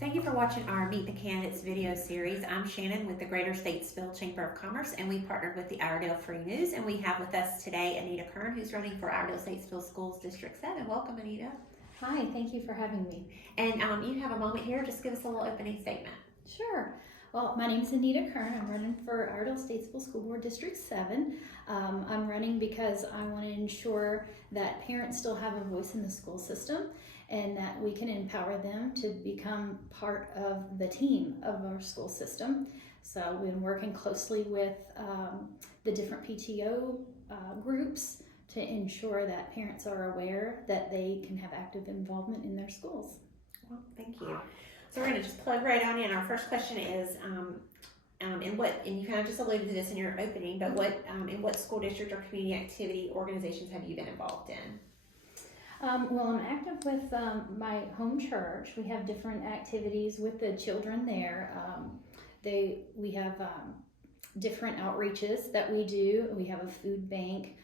Thank you for watching our Meet the Candidates video series. I'm Shannon with the Greater Statesville Chamber of Commerce, and we partnered with the Iredell Free News, and we have with us today Anita Kurn, who's running for Iredell-Statesville Schools District 7. Welcome, Anita. Hi, thank you for having me. And you have a moment here. Just give us a little opening statement. Sure. Well, my name is Anita Kurn. I'm running for Iredell-Statesville School Board District 7. I'm running because I want to ensure that parents still have a voice in the school system and that we can empower them to become part of the team of our school system. So we've been working closely with the different PTO groups to ensure that parents are aware that they can have active involvement in their schools. Well, thank you. So we're going to just plug right on in. Our first question is, and you kind of just alluded to this in your opening, but in what school district or community activity organizations have you been involved in? Well, I'm active with my home church. We have different activities with the children there. We have different outreaches that we do. We have a food bank.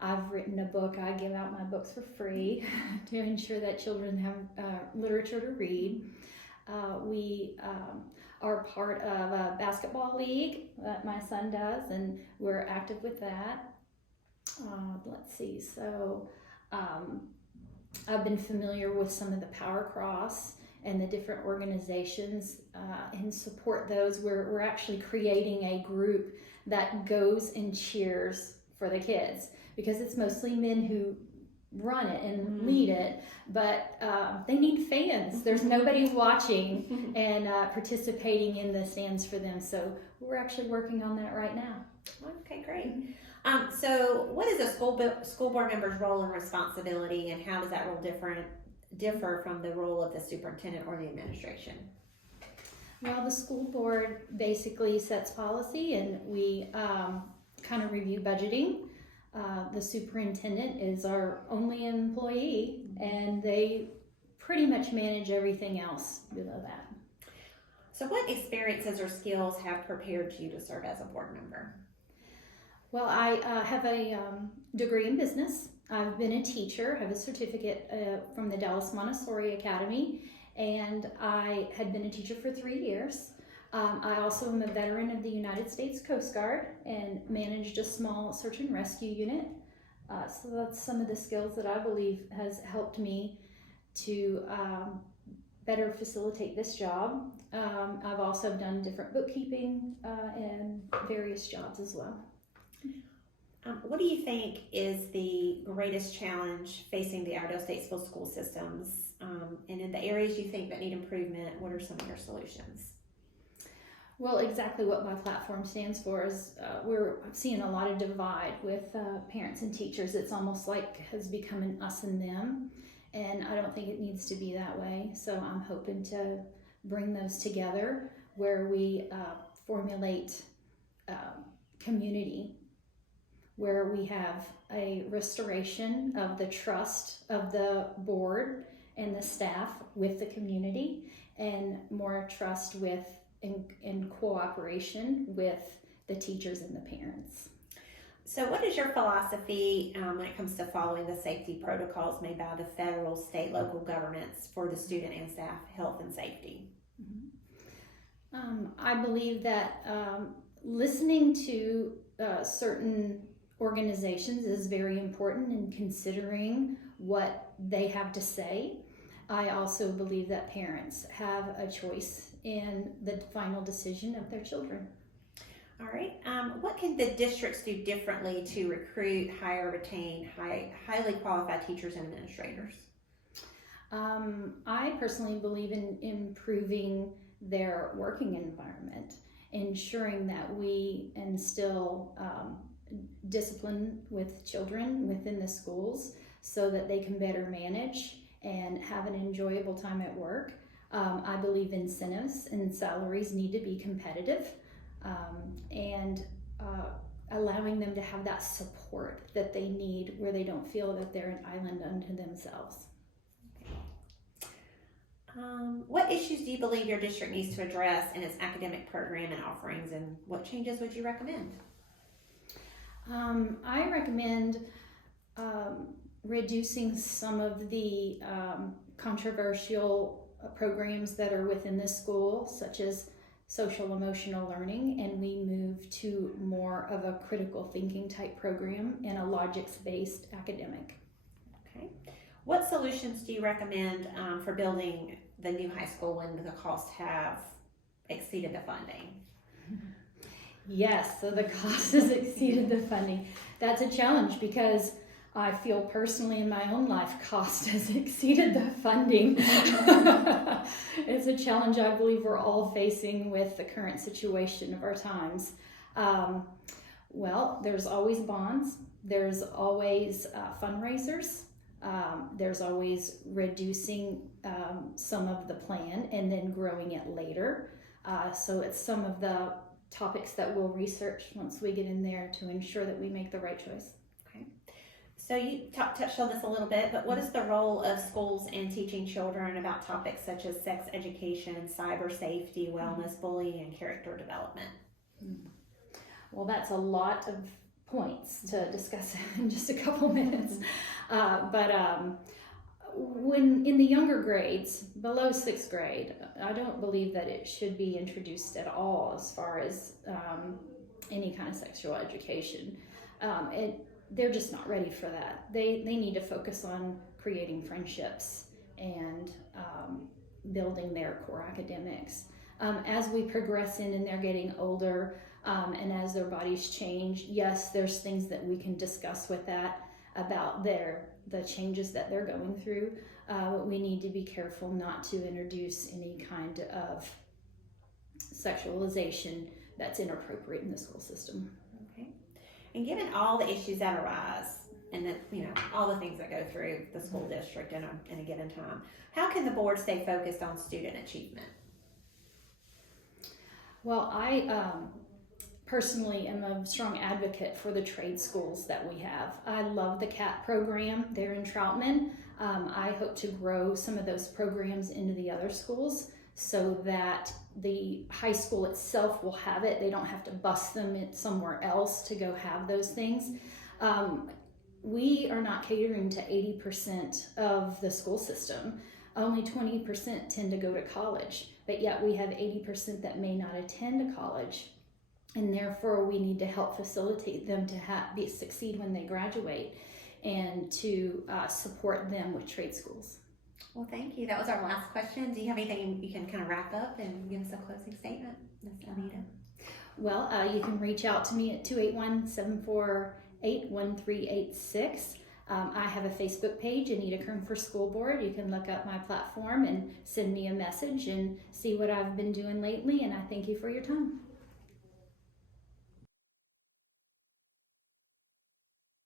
I've written a book. I give out my books for free to ensure that children have literature to read. We are part of a basketball league that my son does, and we're active with that. Let's see. So I've been familiar with some of the Power Cross and the different organizations and support those. We're actually creating a group that goes and cheers for the kids, because it's mostly men who run it and lead it, but they need fans. There's nobody watching and participating in the stands for them. So we're actually working on that right now. Okay, great. So what is a school board member's role and responsibility, and how does that role differ from the role of the superintendent or the administration? Well, the school board basically sets policy, and we kind of review budgeting. The superintendent is our only employee, and they pretty much manage everything else below that. So what experiences or skills have prepared you to serve as a board member? Well, I have a degree in business. I've been a teacher, have a certificate from the Dallas Montessori Academy, and I had been a teacher for 3 years. I also am a veteran of the United States Coast Guard and managed a small search and rescue unit. So that's some of the skills that I believe has helped me to better facilitate this job. I've also done different bookkeeping and various jobs as well. What do you think is the greatest challenge facing the Iredell-Statesville school systems? And in the areas you think that need improvement, what are some of your solutions? Well, exactly what my platform stands for is we're seeing a lot of divide with parents and teachers. It's almost like has become an us and them, and I don't think it needs to be that way. So I'm hoping to bring those together where we formulate community, where we have a restoration of the trust of the board and the staff with the community, and more trust with in cooperation with the teachers and the parents. So what is your philosophy when it comes to following the safety protocols made by the federal, state, local governments for the student and staff health and safety? I believe that listening to certain organizations is very important in considering what they have to say. I also believe that parents have a choice in the final decision of their children. All right. What can the districts do differently to recruit, hire, retain highly qualified teachers and administrators? I personally believe in improving their working environment, ensuring that we instill discipline with children within the schools so that they can better manage and have an enjoyable time at work. I believe incentives and salaries need to be competitive, and allowing them to have that support that they need where they don't feel that they're an island unto themselves. What issues do you believe your district needs to address in its academic program and offerings, and what changes would you recommend? I recommend reducing some of the controversial programs that are within the school, such as social emotional learning, and we moved to more of a critical thinking type program and a logics-based academic. Okay. What solutions do you recommend for building the new high school when the costs have exceeded the funding? Yes, so the cost has exceeded the funding. That's a challenge because I feel personally in my own life cost has exceeded the funding. It's a challenge I believe we're all facing with the current situation of our times. Well, there's always bonds, there's always fundraisers, there's always reducing some of the plan and then growing it later. So it's some of the topics that we'll research once we get in there to ensure that we make the right choice. Okay. So you touched on this a little bit, but what is the role of schools in teaching children about topics such as sex education, cyber safety, wellness, bullying, and character development? Well, that's a lot of points to discuss in just a couple minutes. When in the younger grades, below 6th grade, I don't believe that it should be introduced at all as far as any kind of sexual education. They're just not ready for that. They need to focus on creating friendships and building their core academics. As we progress in and they're getting older and as their bodies change, yes, there's things that we can discuss with that about the changes that they're going through. We need to be careful not to introduce any kind of sexualization that's inappropriate in the school system. Okay. And given all the issues that arise and that, all the things that go through the school district in a given time, how can the board stay focused on student achievement? Well, I personally am a strong advocate for the trade schools that we have. I love the CAT program there in Troutman. I hope to grow some of those programs into the other schools so that the high school itself will have it. They don't have to bus them somewhere else to go have those things. We are not catering to 80% of the school system. Only 20% tend to go to college, but yet we have 80% that may not attend a college. And therefore, we need to help facilitate them to succeed when they graduate and to support them with trade schools. Well, thank you. That was our last question. Do you have anything you can kind of wrap up and give us a closing statement, Ms. Anita? Well, you can reach out to me at 281-748-1386. I have a Facebook page, Anita Kurn for School Board. You can look up my platform and send me a message and see what I've been doing lately. And I thank you for your time.